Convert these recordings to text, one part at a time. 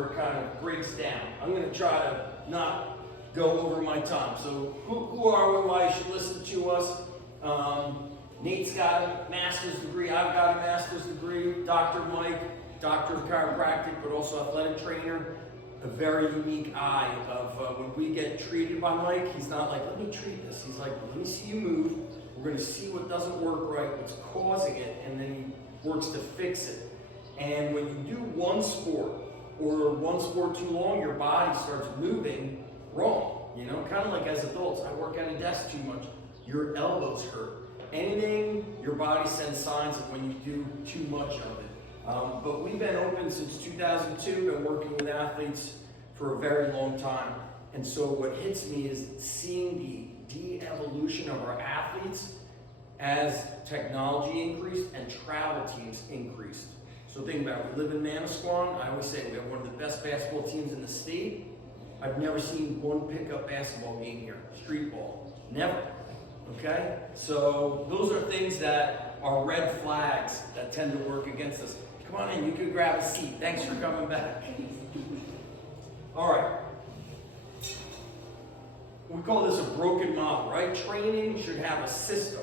where it kind of breaks down. I'm going to try to not go over my time. So who are we, why you should listen to us? Nate's got a master's degree, I've got a master's degree, Dr. Mike, doctor of chiropractic, but also athletic trainer. A very unique eye of when we get treated by Mike, he's not like, let me treat this. He's like, let me see you move. We're going to see what doesn't work right, what's causing it, and then he works to fix it. And when you do one sport or one sport too long, your body starts moving wrong. You know, kind of like as adults, I work at a desk too much. Your elbows hurt. Anything, your body sends signs of when you do too much of it. But we've been open since 2002, been working with athletes for a very long time. And so what hits me is seeing the de-evolution of our athletes as technology increased and travel teams increased. So think about it, we live in Manasquan. I always say we have one of the best basketball teams in the state. I've never seen one pickup basketball game here, street ball, never, okay? So those are things that are red flags that tend to work against us. Come on in, you can grab a seat. Thanks for coming back. All right. We call this a broken model, right? Training should have a system,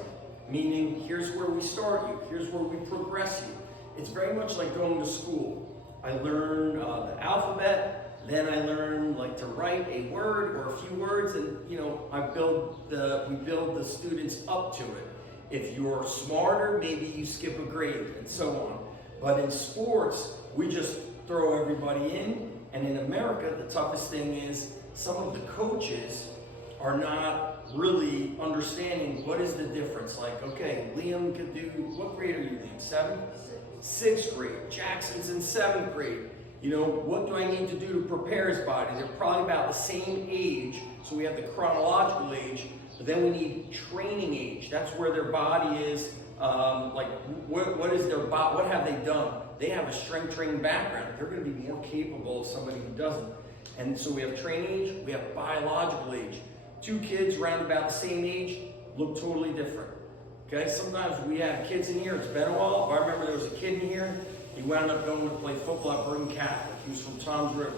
meaning here's where we start you, here's where we progress you. It's very much like going to school. I learn the alphabet, then I learn like to write a word or a few words, and you know, we build the students up to it. If you're smarter, maybe you skip a grade and so on. But in sports, we just throw everybody in, and in America, the toughest thing is some of the coaches are not really understanding what is the difference. Like, okay, Liam could do, what grade are you in? 7th? 6th grade. Jackson's in 7th grade. You know, what do I need to do to prepare his body? They're probably about the same age, so we have the chronological age, but then we need training age. That's where their body is, like, what is their body, what have they done? They have a strength training background. They're going to be more capable of somebody who doesn't. And so we have training age, we have biological age. Two kids around about the same age look totally different. Okay, sometimes we have kids in here, it's been a while. I remember there was a kid in here, he wound up going to play football at Burton Catholic. He was from Toms River.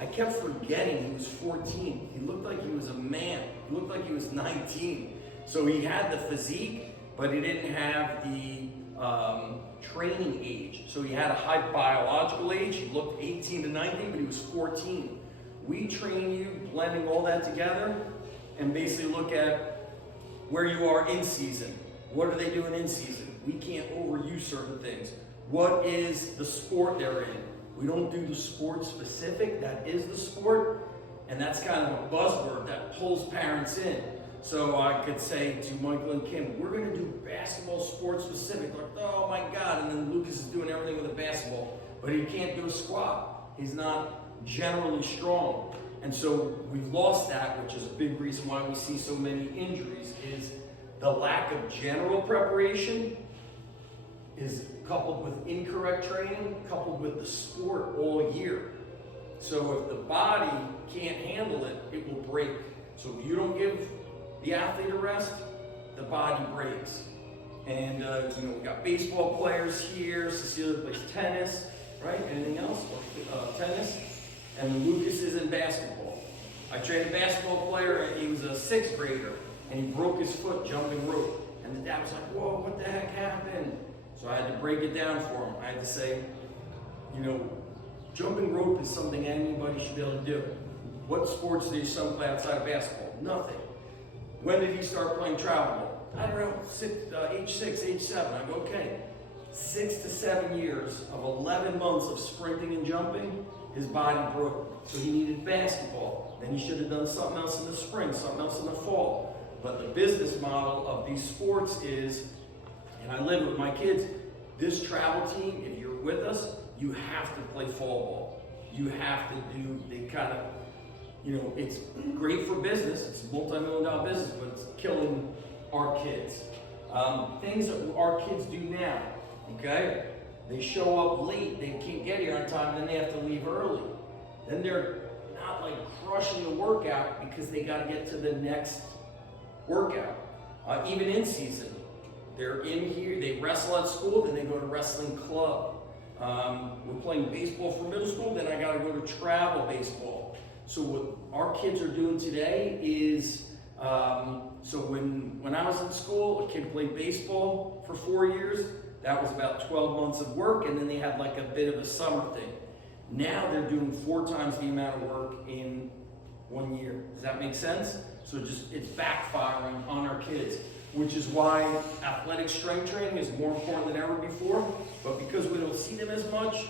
I kept forgetting he was 14. He looked like he was a man. He looked like he was 19. So he had the physique, but he didn't have the training age. So he had a high biological age. He looked 18 to 19, but he was 14. We train you blending all that together and basically look at where you are in season. What are they doing in season? We can't overuse certain things. What is the sport they're in? We don't do the sport specific, that is the sport, and that's kind of a buzzword that pulls parents in. So I could say to Michael and Kim, we're gonna do basketball sport specific. Like, oh my God, and then Lucas is doing everything with a basketball, but he can't do a squat. He's not generally strong. And so we've lost that, which is a big reason why we see so many injuries, is the lack of general preparation is coupled with incorrect training, coupled with the sport all year. So if the body can't handle it, it will break. So if you don't give the athlete a rest, the body breaks. And you know, we got baseball players here, Cecilia plays tennis, right? Anything else? Tennis. And Lucas is in basketball. I trained a basketball player, and he was a 6th grader, and he broke his foot jumping rope. And the dad was like, whoa, what the heck happened? So I had to break it down for him. I had to say, you know, jumping rope is something anybody should be able to do. What sports do your son play outside of basketball? Nothing. When did he start playing travel ball? I don't know, age 6, age 7. I go, okay, 6 to 7 years of 11 months of sprinting and jumping, his body broke. So he needed basketball. Then he should have done something else in the spring, something else in the fall. But the business model of these sports is, and I live with my kids, this travel team, if you're with us, you have to play fall ball. You have to do, they kind of, you know, it's great for business, it's a multi-million-dollar business, but it's killing our kids. Things that our kids do now, okay? They show up late, they can't get here on time, then they have to leave early. Then they're not like crushing the workout because they got to get to the next workout. Even in season, they're in here, they wrestle at school, then they go to wrestling club. We're playing baseball for middle school, then I gotta go to travel baseball. So what our kids are doing today is, so when I was in school, a kid played baseball for 4 years. That was about 12 months of work, and then they had like a bit of a summer thing. Now they're doing 4 times the amount of work in 1 year. Does that make sense? So it's backfiring on our kids, which is why athletic strength training is more important than ever before. But because we don't see them as much,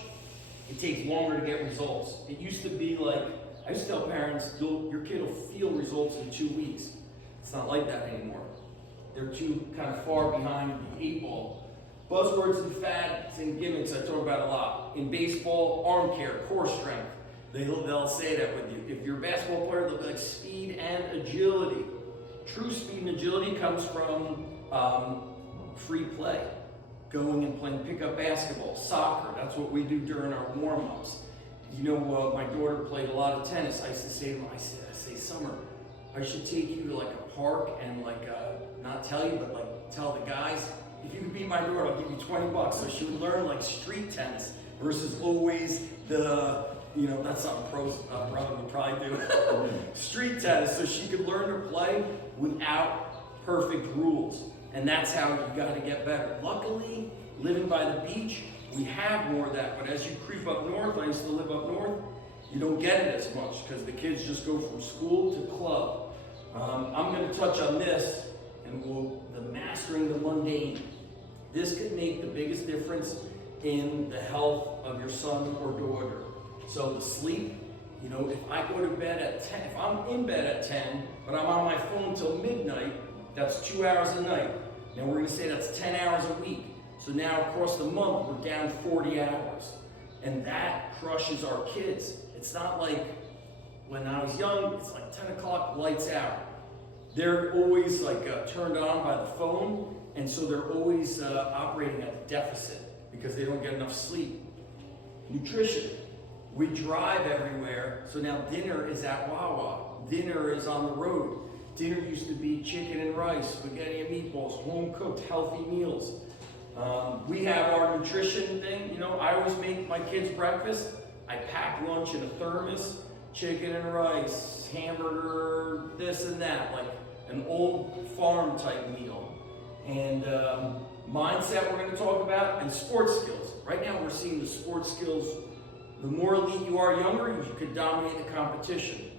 it takes longer to get results. It used to be like, I used to tell parents, your kid will feel results in 2 weeks. It's not like that anymore. They're too kind of far behind the 8 ball. Buzzwords and fads and gimmicks I talk about a lot. In baseball, arm care, core strength. They'll say that with you. If you're a basketball player, they'll be like speed and agility. True speed and agility comes from free play. Going and playing pickup basketball, soccer. That's what we do during our warm-ups. You know, my daughter played a lot of tennis. I used to say to her, I say, Summer, I should take you to like a park and like, not tell you, but like tell the guys, if you could beat my daughter, I'll give you $20. So she would learn like street tennis versus always the, you know, that's something pros brother would probably do. Street tennis, so she could learn to play without perfect rules. And that's how you gotta get better. Luckily, living by the beach, we have more of that. But as you creep up north, I used to live up north, you don't get it as much because the kids just go from school to club. I'm gonna touch on this, and the mastering the mundane. This could make the biggest difference in the health of your son or daughter. So the sleep, you know, if I go to bed at 10, if I'm in bed at 10, but I'm on my phone till midnight, that's 2 hours a night. Now we're gonna say that's 10 hours a week. So now across the month, we're down 40 hours. And that crushes our kids. It's not like when I was young, it's like 10 o'clock, lights out. They're always like turned on by the phone, and so they're always operating at a deficit because they don't get enough sleep. Nutrition. We drive everywhere, so now dinner is at Wawa. Dinner is on the road. Dinner used to be chicken and rice, spaghetti and meatballs, home-cooked, healthy meals. We have our nutrition thing. You know, I always make my kids breakfast. I pack lunch in a thermos, chicken and rice, hamburger, this and that, like an old farm type meal. And mindset we're going to talk about, and sports skills. Right now we're seeing the sports skills, the more elite you are younger, you could dominate the competition.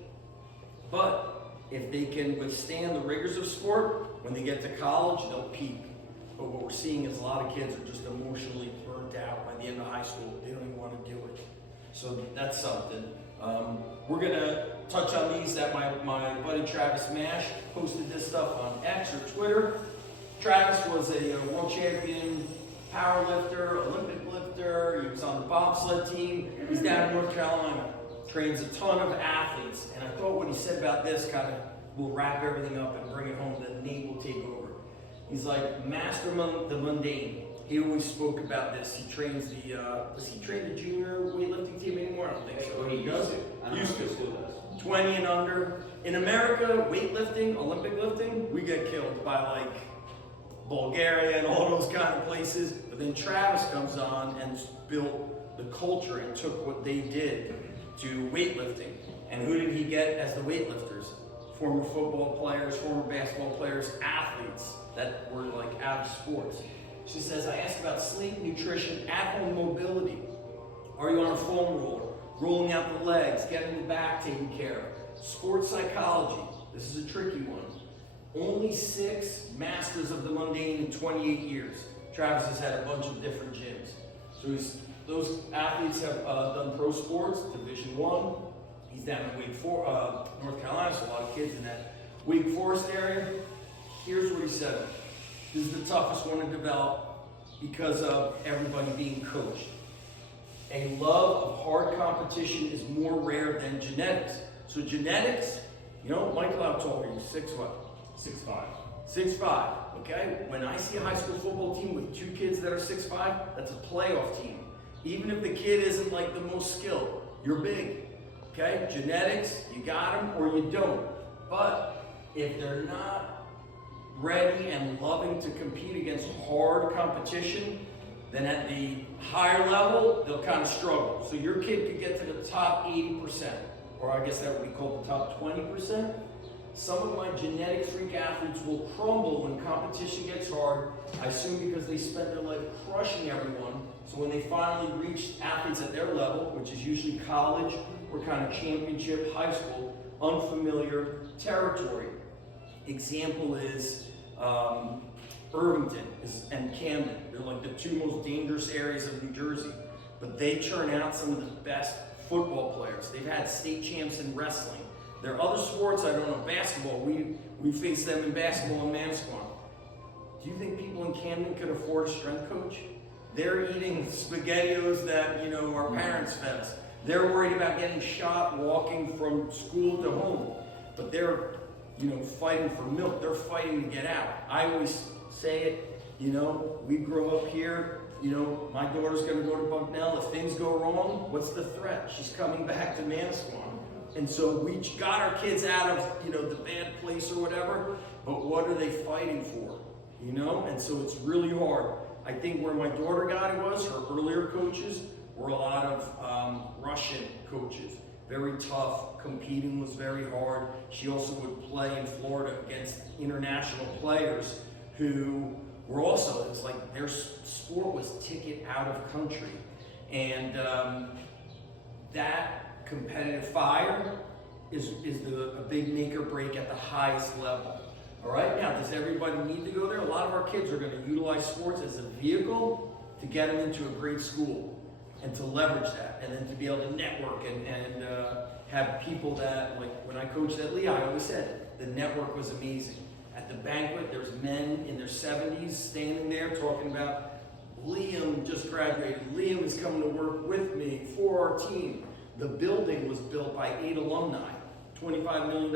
But if they can withstand the rigors of sport, when they get to college, they'll peak. But what we're seeing is a lot of kids are just emotionally burnt out by the end of high school. They don't even want to do it. So that's something. We're gonna touch on these that my buddy Travis Mash posted this stuff on X or Twitter. Travis was a world champion powerlifter, Olympic lifter. He was on the bobsled team. He's down in North Carolina, trains a ton of athletes. And I thought what he said about this kind of will wrap everything up and bring it home. Then Nate will take over. He's like, master the mundane. He always spoke about this. He trains the, does he train the junior weightlifting team anymore? I don't think so. He does. Used to. Still does. 20 and under. In America, weightlifting, Olympic lifting, we get killed by like Bulgaria and all those kind of places. But then Travis comes on and built the culture and took what they did to weightlifting. And who did he get as the weightlifters? Former football players, former basketball players, athletes that were like out of sports. She says, I asked about sleep, nutrition, at-home mobility. Are you on a foam roller? Rolling out the legs, getting the back taken care of. Sports psychology. This is a tricky one. Only 6 masters of the mundane in 28 years. Travis has had a bunch of different gyms. So those athletes have done pro sports, Division I. He's down in North Carolina, so a lot of kids in that Wake Forest area. Here's what he said. This is the toughest one to develop because of everybody being coached. A love of hard competition is more rare than genetics. So genetics, you know, Michael, how tall are you? 6 what? 6'5". 6'5", okay? When I see a high school football team with 2 kids that are 6'5", that's a playoff team. Even if the kid isn't like the most skilled, you're big, okay? Genetics, you got them or you don't. But if they're not ready and loving to compete against hard competition, Then at the higher level, they'll kind of struggle. So your kid could get to the top 80%, or I guess that would be called the top 20%. Some of my genetic freak athletes will crumble when competition gets hard, I assume because they spent their life crushing everyone. So when they finally reach athletes at their level, which is usually college or kind of championship, high school, unfamiliar territory. Example is Irvington and Camden. They're like the two most dangerous areas of New Jersey, but they churn out some of the best football players. They've had state champs in wrestling. There are other sports, I don't know, basketball. We face them in basketball in Manasquan. Do you think people in Camden could afford a strength coach? They're eating SpaghettiOs that, you know, our parents fed us. They're worried about getting shot walking from school to home. But they're, you know, fighting for milk. They're fighting to get out. I always say it, you know, we grew up here, you know, my daughter's gonna go to Bucknell. If things go wrong, what's the threat? She's coming back to Manasquan. And so we got our kids out of, you know, the bad place or whatever, but what are they fighting for? You know, and so it's really hard. I think where my daughter got it was, her earlier coaches were a lot of Russian coaches. Very tough, competing was very hard. She also would play in Florida against international players who were also, it was like their sport was ticket out of country. And that competitive fire is a big make or break at the highest level. All right, now does everybody need to go there? A lot of our kids are going to utilize sports as a vehicle to get them into a great school and to leverage that, and then to be able to network and have people that, like when I coached at Lee, I always said the network was amazing. At the banquet, there's men in their 70s standing there talking about, Liam just graduated, Liam is coming to work with me for our team. The building was built by 8 alumni, $25 million.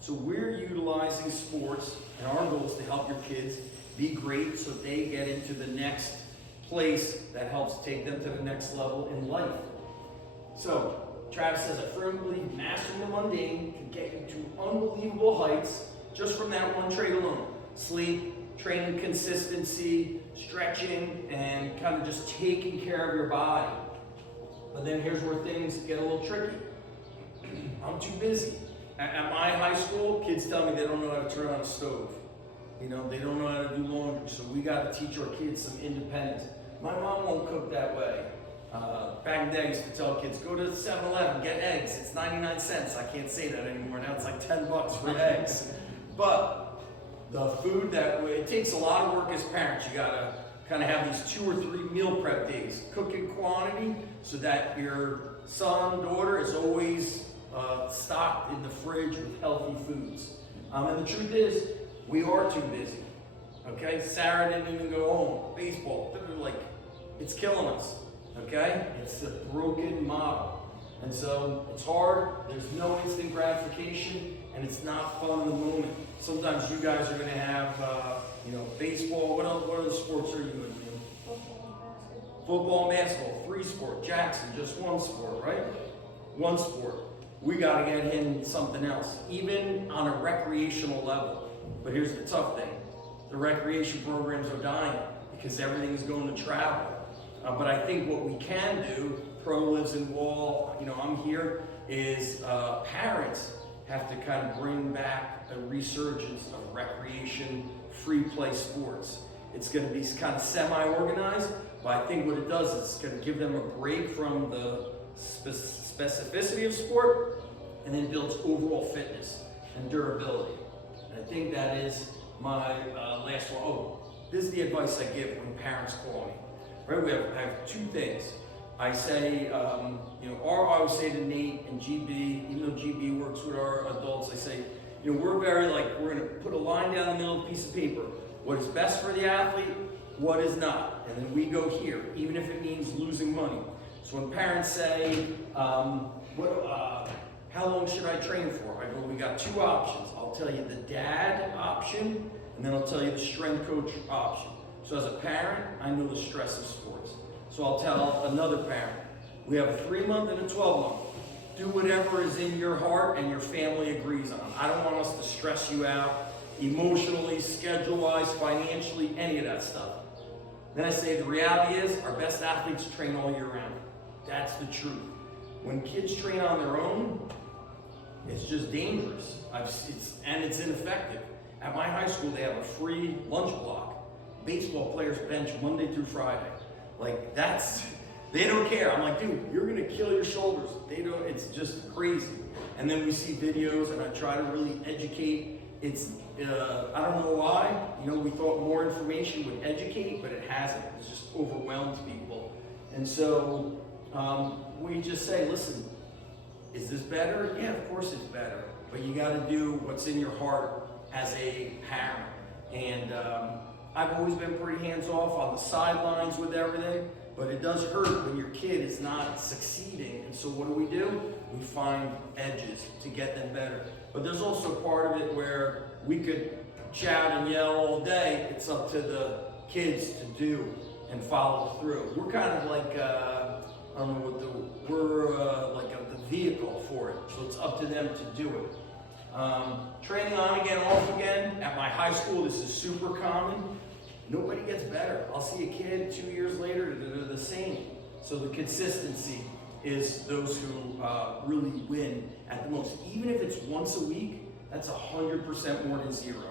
So we're utilizing sports, and our goal is to help your kids be great so they get into the next place that helps take them to the next level in life. So Travis says, I firmly believe mastering the mundane can get you to unbelievable heights just from that one trait alone. Sleep, training consistency, stretching, and kind of just taking care of your body. But then here's where things get a little tricky. I'm too busy. At my high school, kids tell me they don't know how to turn on a stove. You know, they don't know how to do laundry, so we got to teach our kids some independence. My mom won't cook that way. Back in the day, I used to tell kids, go to 7-Eleven, get eggs. It's 99 cents. I can't say that anymore. Now it's like 10 bucks for eggs. But the food that way, it takes a lot of work as parents. You got to kind of have these 2 or 3 meal prep days. Cook in quantity so that your son, daughter is always stocked in the fridge with healthy foods. And the truth is, we are too busy. Okay, Sarah didn't even go home. Baseball, like, it's killing us. Okay, it's a broken model, and so it's hard. There's no instant gratification, and it's not fun in the moment. Sometimes you guys are going to have, you know, baseball. What other sports are you in? Football and basketball, 3 sport. Jackson, just 1 sport, right? 1 sport. We got to get him something else, even on a recreational level. But here's the tough thing. The recreation programs are dying because everything is going to travel. But I think what we can do, Pro lives in Wall, you know, I'm here, is parents have to kind of bring back a resurgence of recreation, free play sports. It's going to be kind of semi-organized, but I think what it does is it's going to give them a break from the specificity of sport, and then builds overall fitness and durability. And I think that is my last one. Oh, this is the advice I give when parents call me. Right, I have 2 things. I say, you know, or I always say to Nate and GB, even though GB works with our adults, I say, you know, we're very like, we're gonna put a line down the middle of a piece of paper. What is best for the athlete, what is not. And then we go here, even if it means losing money. So when parents say, how long should I train for? I go, we got 2 options. I'll tell you the dad option, and then I'll tell you the strength coach option. So as a parent, I know the stress of sports. So I'll tell another parent, we have a 3-month and a 12-month. Do whatever is in your heart and your family agrees on. I don't want us to stress you out emotionally, schedule-wise, financially, any of that stuff. Then I say the reality is our best athletes train all year round. That's the truth. When kids train on their own, it's just dangerous. It's ineffective. At my high school, they have a free lunch block. Baseball players bench Monday through Friday. Like they don't care. I'm like, dude, you're gonna kill your shoulders. They don't, it's just crazy. And then we see videos and I try to really educate. I don't know why, we thought more information would educate, but it hasn't. It's just overwhelmed people. And so we just say, listen, is this better? Yeah, of course it's better. But you gotta do what's in your heart as a parent. And I've always been pretty hands-off on the sidelines with everything, but it does hurt when your kid is not succeeding. And so what do? We find edges to get them better. But there's also part of it where we could shout and yell all day. It's up to the kids to do and follow through. We're kind of like, I don't know what we're like the vehicle for it. So it's up to them to do it. Training on again, off again. At my high school, this is super common. Nobody gets better. I'll see a kid 2 years later, they're the same. So the consistency is those who really win at the most. Even if it's once a week, that's 100% more than zero.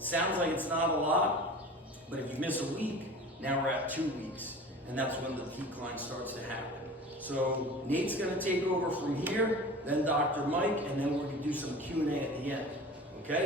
Sounds like it's not a lot, but if you miss a week, now we're at 2 weeks, and that's when the decline starts to happen. So Nate's gonna take over from here, then Dr. Mike, and then we're gonna do some Q&A at the end, okay?